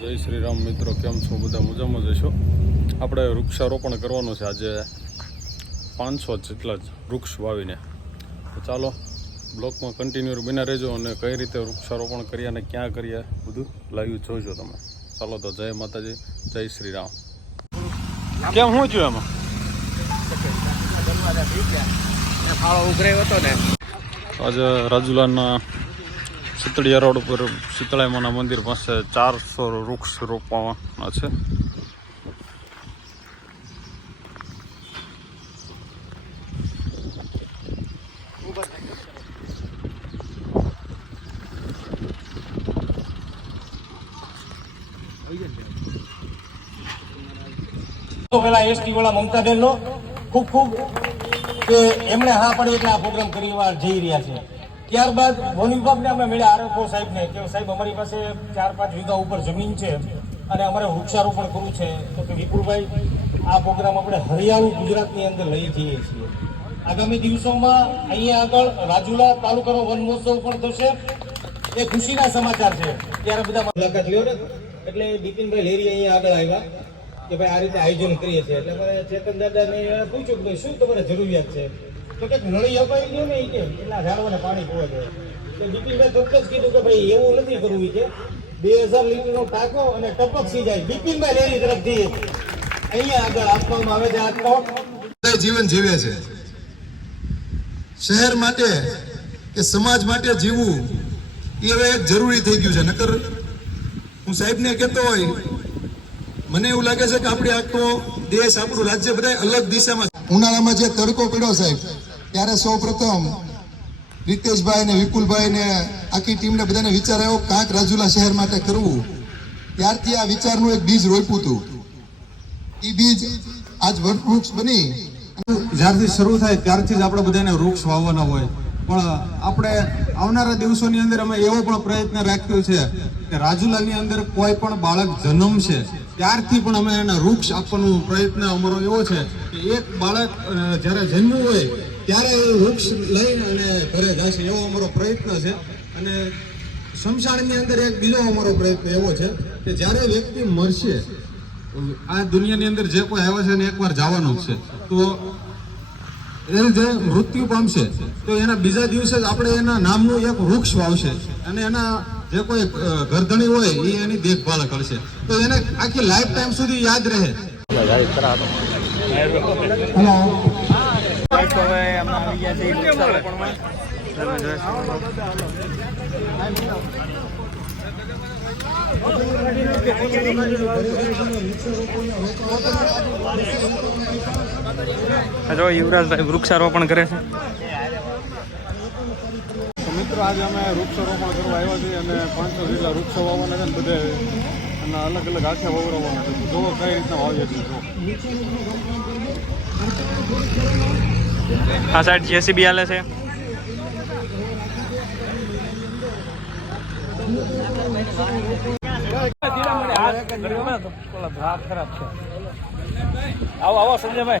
જય શ્રી રામ મિત્રો કેમ છો? બધા મજામાં જશો આપણે વૃક્ષારોપણ કરવાનું છે આજે પાંચસો જેટલા જ વૃક્ષ વાવીને. તો ચાલો બ્લોકમાં કન્ટિન્યુ બના રહેજો અને કઈ રીતે વૃક્ષારોપણ કરીએ અને ક્યાં કરીએ બધું લાઈવ જોજો તમે. ચાલો તો જય માતાજી જય શ્રી રામ કેમ શું થયું એમાં? આજે રાજુલાના શીતળિયા રોડ ઉપર શીતળાઈમાના મંદિર પાસે ચારસો વૃક્ષ રોપવાના છે. પેલા એસટી વાળા મમતાબેન નો ખૂબ ખૂબ કે એમણે હા પડે એટલે આ પ્રોગ્રામ કરી વાર જઈ રહ્યા છે. ત્યારબાદ વન વિભાગને અમે મળ્યા આરએફઓ સાહેબને કે સાહેબ, અમારી પાસે ચાર પાંચ વીઘા ઉપર જમીન છે અને અમારે વૃક્ષારોપણ કરવું છે. તો કે વિપુલભાઈ, આ પ્રોગ્રામ આપણે હરિયાળું ગુજરાતની અંદર લઈ જઈએ છીએ. આગામી દિવસોમાં અહીંયા આગળ રાજુલા તાલુકાનો વન મહોત્સવ પણ થશે. એ ખુશીના સમાચાર છે. ત્યારે બધા મુલાકાત લ્યો ને. એટલે બિપિનભાઈ લેરી અહીંયા આગળ આવ્યા કે ભાઈ આ રીતે આયોજન કરીએ છીએ. એટલે મારે ચેતન દાદાને પૂછ્યું કે શું તમારે જરૂરિયાત છે? તો કે નળી અપાઈ ગયું ને કે એટલા ઝાડવાને પાણી છે એટલે બિપિનભાઈ ચોક્કસ કીધું કે ભાઈ એવું નથી કરવું કે. બે હજાર લીટરનો ટાંકો અને ટપક સિંચાઈ. બિપિનભાઈ લેરી તરફથી અહીંયા આગળ આપવામાં આવે છે આ કોટ જીવન જીવે છે. શહેર માટે કે સમાજ માટે જીવવું એ હવે એક જરૂરી થઈ ગયું છે. નકર હું સાહેબને કહેતો હોય, મને એવું લાગે છે કે આપણે આખો દેશ, આપણું રાજ્ય બધા અલગ દિશામાં ઉનાળામાં જે તડકો પડ્યો સાહેબ, ત્યારે સૌ પ્રથમ રીતેશભાઈ ને વિપુલભાઈ ને આખી ટીમને બધાને વિચાર આવ્યો, કાંક રાજુલા શહેર માટે કરવું. ત્યારથી આ વિચારનું એક બીજ રોપ્યું હતું. એ બીજ આજ વટવૃક્ષ બની. જ્યારથી શરૂ થાય ત્યારથી જ આપણે બધાને વૃક્ષ વાવવાના હોય. પણ આપણે આવનારા દિવસોની અંદર અમે એવો પણ પ્રયત્ન રાખ્યો છે કે રાજુલાની અંદર કોઈ પણ બાળક જન્મ છે ત્યારથી પણ અમે એને વૃક્ષ આપવાનો પ્રયત્ન અમારો એવો છે એક બાળક જ્યારે જન્મ્યું હોય, ત્યારે એ વૃક્ષ લઈને અને ઘરે જશે એવો અમારો પ્રયત્ન છે. અને શમશાનની અંદર એક બીજો અમારો પ્રયત્ન એવો છે કે જ્યારે વ્યક્તિ મરશે, આ દુનિયાની અંદર જે કોઈ આવ્યો છે એને એકવાર જવાનું છે. તો એ જે મૃત્યુ પામશે. તો એના બીજા દિવસે જ આપણે એના નામનું એક વૃક્ષ વાવશે. અને એના જે કોઈ ગરધણી હોય, એ એની દેખભાળ કરશે. તો એને આખી લાઈફ ટાઈમ સુધી યાદ રહે. જો યુવરાજભાઈ વૃક્ષારોપણ કરે છે. મિત્રો, આજે અમે વૃક્ષારોપણ કરવા આવ્યા છીએ અને પાંચસો જેટલા વૃક્ષો વાવવાના છે ને, બધે અને અલગ અલગ આખે વવરાવવાનું છે. જોવો કઈ રીતના વાવીએ છીએ જો આ સાઈડ જેસીબી હાલે છે. આવો આવો સંજયભાઈ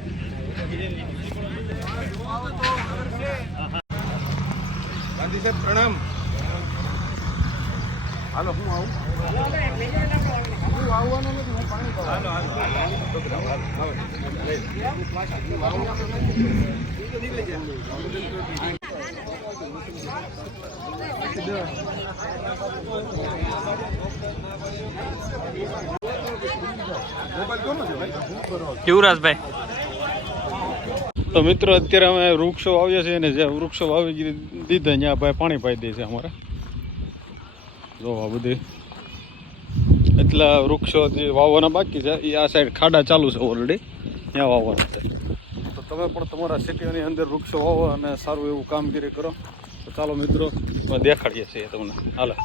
ગાંધી સાહેબ પ્રણામ. હાલો હું આવું? હાલો. યુવરાજભાઈ. તો મિત્રો, અત્યારે અમે વૃક્ષો વાવ્યા છે ને જે વૃક્ષો વાવી દીધા ત્યાં ભાઈ પાણી પાઈ દે છે અમારે. જો આ બધી એટલા વૃક્ષો જે વાવવાના બાકી છે એ આ સાઈડ ખાડા ચાલુ છે ઓલરેડી ત્યાં વાવવાના છે. તો તમે પણ તમારા સિટીઓની અંદર વૃક્ષો વાવો અને સારું એવું કામગીરી કરો. તો ચાલો મિત્રો દેખાડીએ છીએ તમને. હાલો.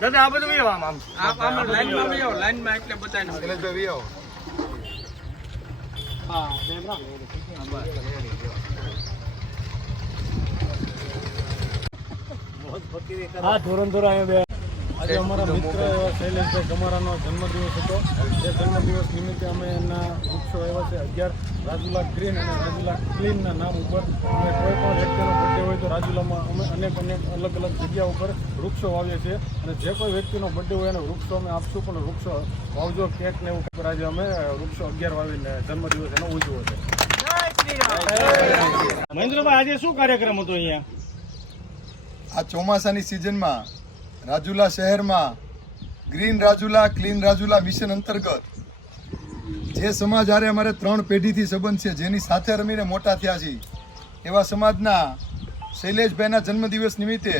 દાદા આ બધું આમ આમ આમ આમ લાઈનમાં બી આવો લાઈનમાં એટલે બતાવી આજે અમારા મિત્ર એવા શૈલેષભાઈ ગમારાનો જન્મદિવસ હતો. એ જન્મદિવસ નિમિત્તે અમે એમના વૃક્ષો આવ્યા છે અગિયાર રાજુલા ગ્રીન અને રાજુલા ક્લીનના નામ ઉપર અમે કોઈ પણ વ્યક્તિનો બર્થડે હોય તો રાજુલામાં અમે અનેક અનેક અલગ અલગ જગ્યા ઉપર વૃક્ષો વાવીએ છીએ. અને જે કોઈ વ્યક્તિનો બર્થડે હોય એને વૃક્ષો અમે આપશું પણ વૃક્ષો વાવજો કેક ને એવું આજે અમે વૃક્ષો અગિયાર વાવીને જન્મદિવસ એનો ઉજવો છે. મહેન્દ્રભાઈ આજે શું કાર્યક્રમ હતો અહીંયા? આ ચોમાસાની સિઝનમાં રાજુલા શહેરમાં green Rajula, clean Rajula mission અંતર્ગત જે સમાજ આરે અમારે ત્રણ પેઢીથી સંબંધ છે, જેની સાથે રમીને મોટા થયા છીએ. એવા સમાજના શૈલેષભાઈના જન્મદિવસ નિમિત્તે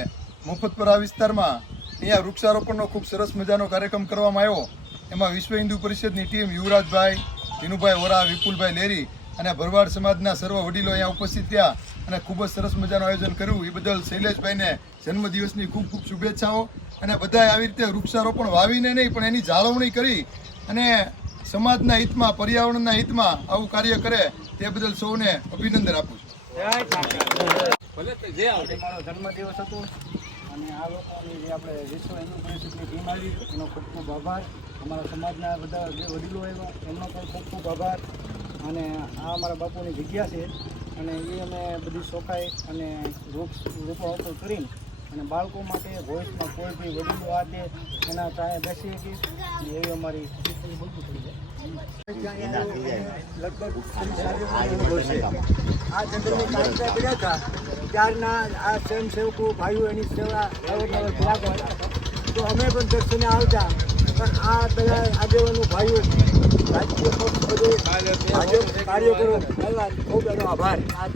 મફતપરા વિસ્તારમાં અહીંયા વૃક્ષારોપણનો ખૂબ સરસ મજાનો કાર્યક્રમ કરવામાં આવ્યો. એમાં વિશ્વ હિન્દુ પરિષદની ટીમ યુવરાજભાઈ, વિનુભાઈ વોરા, વિપુલભાઈ લેરી અને ભરવાડ સમાજના સર્વ વડીલો અહીંયા ઉપસ્થિત રહ્યા. અને ખૂબ જ સરસ મજાનું આયોજન કર્યું. એ બદલ શૈલેષભાઈને જન્મદિવસની ખૂબ ખૂબ શુભેચ્છાઓ. અને બધાએ આવી રીતે વૃક્ષારોપણ વાવીને નહીં પણ એની જાળવણી કરી અને સમાજના હિતમાં પર્યાવરણના હિતમાં આવું કાર્ય કરે તે બદલ સૌને અભિનંદન આપું છું. મારો જન્મદિવસ હતો અને આ લોકોની જે આપણે વિશ્વ હિન્દુ પરિષદની ટીમ આવી એનો ખૂબ ખૂબ આભાર. અમારા સમાજના બધા જે વડીલો આવ્યા એમનો પણ ખૂબ ખૂબ આભાર. અને આ અમારા બાપુની જગ્યા છે. અને એ અમે બધી શોખાઈ અને વૃક્ષ વૃક્ષો કરીને અને બાળકો માટે વોઇસમાં કોઈ બી વડીલો આ દે એના ચાહે બેસી શકીએ એવી અમારી આ જંગલની કાચરા પડ્યા હતા. ત્યારના આ સ્વયંસેવકો, ભાઈઓ એની સેવા અવરનવર કર્યા હતા. તો અમે પણ દર્શને આવતા. પણ આ બધા આગેવાનો, ભાઈઓ પક્ષ કાર્યકરો ખૂબ એનો આભાર આ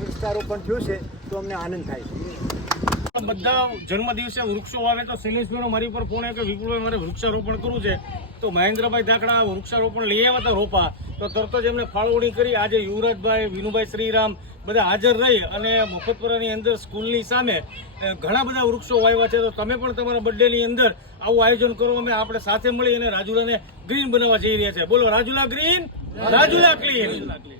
વિસ્તારો પણ થયું છે તો અમને આનંદ થાય છે બધા જન્મ દિવસે વૃક્ષો વાવે તો શૈલેષભાઈનો મારી પર ફોન આવ્યો કે વિપુલભાઈ મારે વૃક્ષારોપણ કરવું છે. તો મહેન્દ્રભાઈ ધાકડા વૃક્ષારોપણ લઈ આવ્યા હતા રોપા. તો તરત જ એમને ફાળવણી કરી. આજે યુવરાજભાઈ, વિનુભાઈ શ્રીરામ બધા હાજર રહી અને મફતપરાની અંદર સ્કૂલની સામે ઘણા બધા વૃક્ષો વાવ્યા છે. તો તમે પણ તમારા બર્થડેની અંદર આવું આયોજન કરો. અમે આપણે સાથે મળી અને રાજુલાને ગ્રીન બનાવવા જઈ રહ્યા છે. બોલો, રાજુલા ગ્રીન? રાજુલા ક્લીન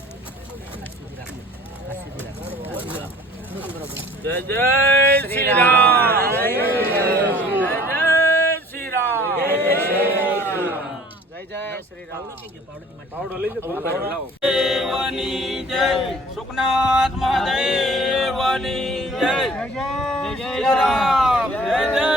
જય જય શ્રી રામ જય જય શ્રી રામ જય જય શ્રી રામ દેવની જય. સુખનાથ મહાદેવની જય. જય શ્રી રામ જય જય